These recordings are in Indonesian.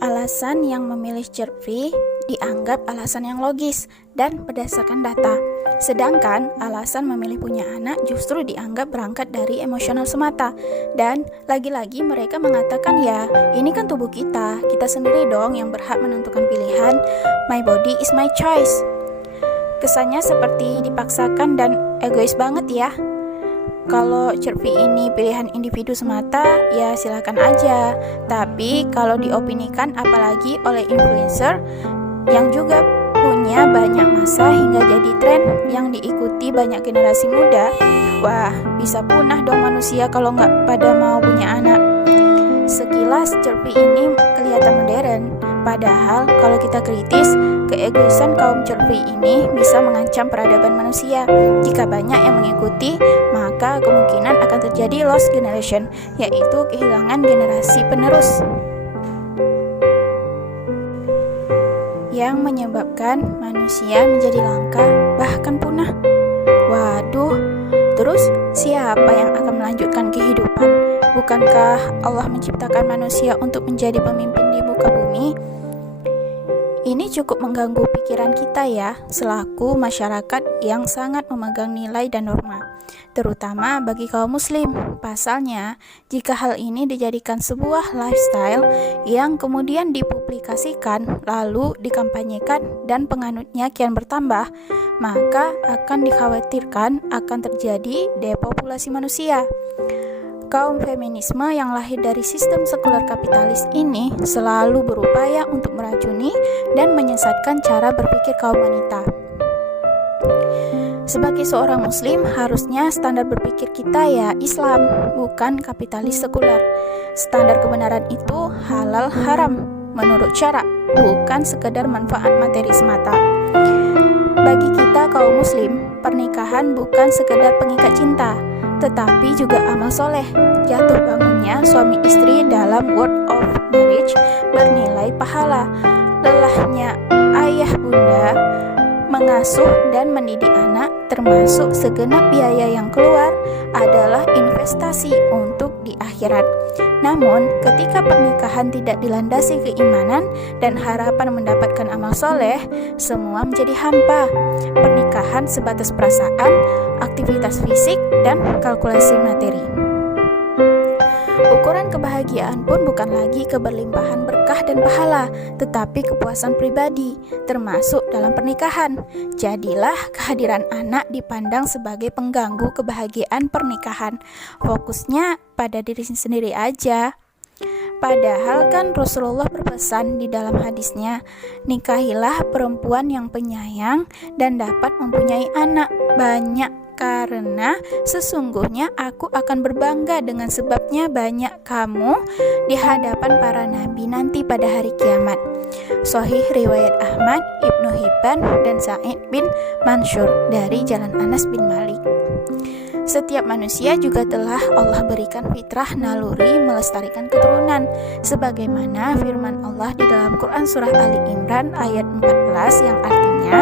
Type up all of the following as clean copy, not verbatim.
Alasan yang memilih CERP dianggap alasan yang logis dan berdasarkan data. Sedangkan alasan memilih punya anak justru dianggap berangkat dari emosional semata. Dan lagi-lagi mereka mengatakan ya, ini kan tubuh kita sendiri dong yang berhak menentukan pilihan. My body is my choice. Kesannya seperti dipaksakan dan egois banget ya. Kalau CERP ini pilihan individu semata, ya silakan aja. Tapi kalau diopinikan apalagi oleh influencer yang juga punya banyak massa hingga jadi tren yang diikuti banyak generasi muda, wah bisa punah dong manusia kalau nggak pada mau punya anak. Sekilas CERP ini kelihatan modern, padahal kalau kita kritis, keegoisan kaum CERP ini bisa mengancam peradaban manusia. Jika banyak yang mengikuti, maka kemungkinan akan terjadi lost generation, yaitu kehilangan generasi penerus, yang menyebabkan manusia menjadi langka, bahkan punah. Waduh, terus siapa yang akan melanjutkan kehidupan? Bukankah Allah menciptakan manusia untuk menjadi pemimpin di muka bumi? Ini cukup mengganggu pikiran kita ya, selaku masyarakat yang sangat memegang nilai dan norma, terutama bagi kaum muslim. Pasalnya, jika hal ini dijadikan sebuah lifestyle yang kemudian dipublikasikan, lalu dikampanyekan dan penganutnya kian bertambah, maka akan dikhawatirkan akan terjadi depopulasi manusia. Kaum feminisme yang lahir dari sistem sekuler kapitalis ini selalu berupaya untuk meracuni dan menyesatkan cara berpikir kaum wanita. Sebagai seorang muslim, harusnya standar berpikir kita ya Islam, bukan kapitalis sekuler. Standar kebenaran itu halal haram menurut syara, bukan sekedar manfaat materi semata. Bagi kita kaum muslim, pernikahan bukan sekedar pengikat cinta, tetapi juga amal soleh. Jatuh bangunnya suami istri dalam word of marriage bernilai pahala. Lelahnya ayah bunda mengasuh dan mendidik anak, termasuk segenap biaya yang keluar, adalah investasi untuk di akhirat. Namun, ketika pernikahan tidak dilandasi keimanan dan harapan mendapatkan amal soleh, semua menjadi hampa. Pernikahan sebatas perasaan, aktivitas fisik, dan kalkulasi materi. Ukuran kebahagiaan pun bukan lagi keberlimpahan berkah dan pahala, tetapi kepuasan pribadi, termasuk dalam pernikahan. Jadilah kehadiran anak dipandang sebagai pengganggu kebahagiaan pernikahan. Fokusnya pada diri sendiri aja. Padahal kan Rasulullah berpesan di dalam hadisnya, nikahilah perempuan yang penyayang dan dapat mempunyai anak banyak, karena sesungguhnya aku akan berbangga dengan sebabnya banyak kamu di hadapan para nabi nanti pada hari kiamat. Sahih riwayat Ahmad, Ibnu Hibban, dan Sa'id bin Mansur dari jalan Anas bin Malik. Setiap manusia juga telah Allah berikan fitrah naluri melestarikan keturunan, sebagaimana firman Allah di dalam Quran Surah Ali Imran ayat 14 yang artinya,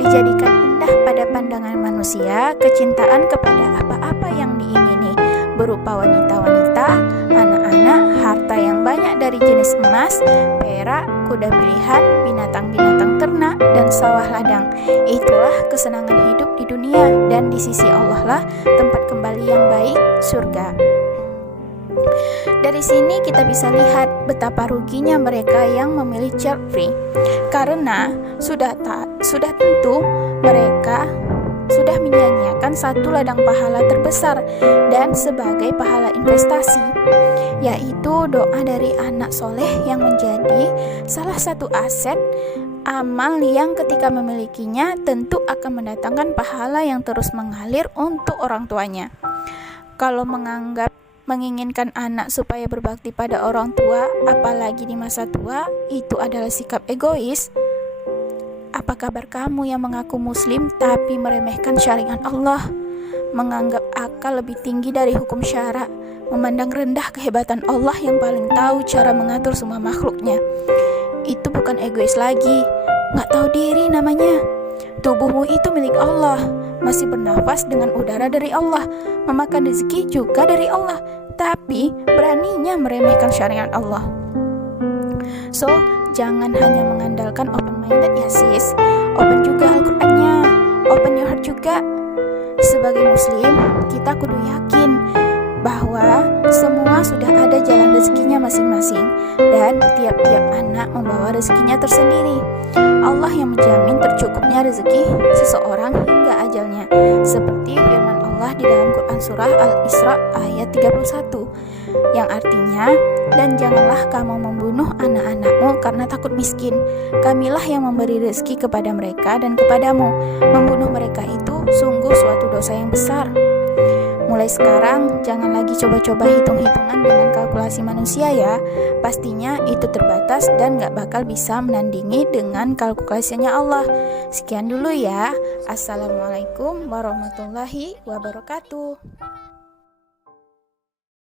dijadikan indah pada pandangan manusia kecintaan kepada apa-apa yang diingini, berupa wanita-wanita, anak-anak, harta yang banyak dari jenis emas, perak, kuda pilihan, binatang-binatang ternak, dan sawah ladang. Itulah kesenangan hidup di dunia, dan di sisi Allah lah tempat kembali yang baik, surga. Dari sini kita bisa lihat betapa ruginya mereka yang memilih child free, karena sudah tentu mereka sudah menyanyiakan satu ladang pahala terbesar dan sebagai pahala investasi, yaitu doa dari anak soleh yang menjadi salah satu aset amal yang ketika memilikinya tentu akan mendatangkan pahala yang terus mengalir untuk orang tuanya. Kalau menginginkan anak supaya berbakti pada orang tua, apalagi di masa tua, itu adalah sikap egois. Apa kabar kamu yang mengaku muslim tapi meremehkan syariat Allah, menganggap akal lebih tinggi dari hukum syara, memandang rendah kehebatan Allah yang paling tahu cara mengatur semua makhluknya? Itu bukan egois lagi, gak tahu diri namanya. Tubuhmu itu milik Allah, masih bernafas dengan udara dari Allah, memakan rezeki juga dari Allah. tapi beraninya meremehkan syariat Allah. So, jangan hanya mengandalkan open-minded ya sis, open juga Al-Qur'annya, open your heart juga. Sebagai muslim, kita kudu yakin bahwa semua sudah ada jalan rezekinya masing-masing dan tiap-tiap anak membawa rezekinya tersendiri. Allah yang menjamin tercukupnya rezeki seseorang hingga ajalnya, seperti firman Allah di dalam Quran surah Al-Isra ayat 31 yang artinya, dan janganlah kamu membunuh anak-anakmu karena takut miskin, kamilah yang memberi rezeki kepada mereka dan kepadamu. Membunuh mereka itu sungguh suatu dosa yang besar. Mulai sekarang, jangan lagi coba-coba hitung-hitungan dengan kalkulasi manusia ya. Pastinya itu terbatas dan gak bakal bisa menandingi dengan kalkulasinya Allah. Sekian dulu ya. Assalamualaikum warahmatullahi wabarakatuh.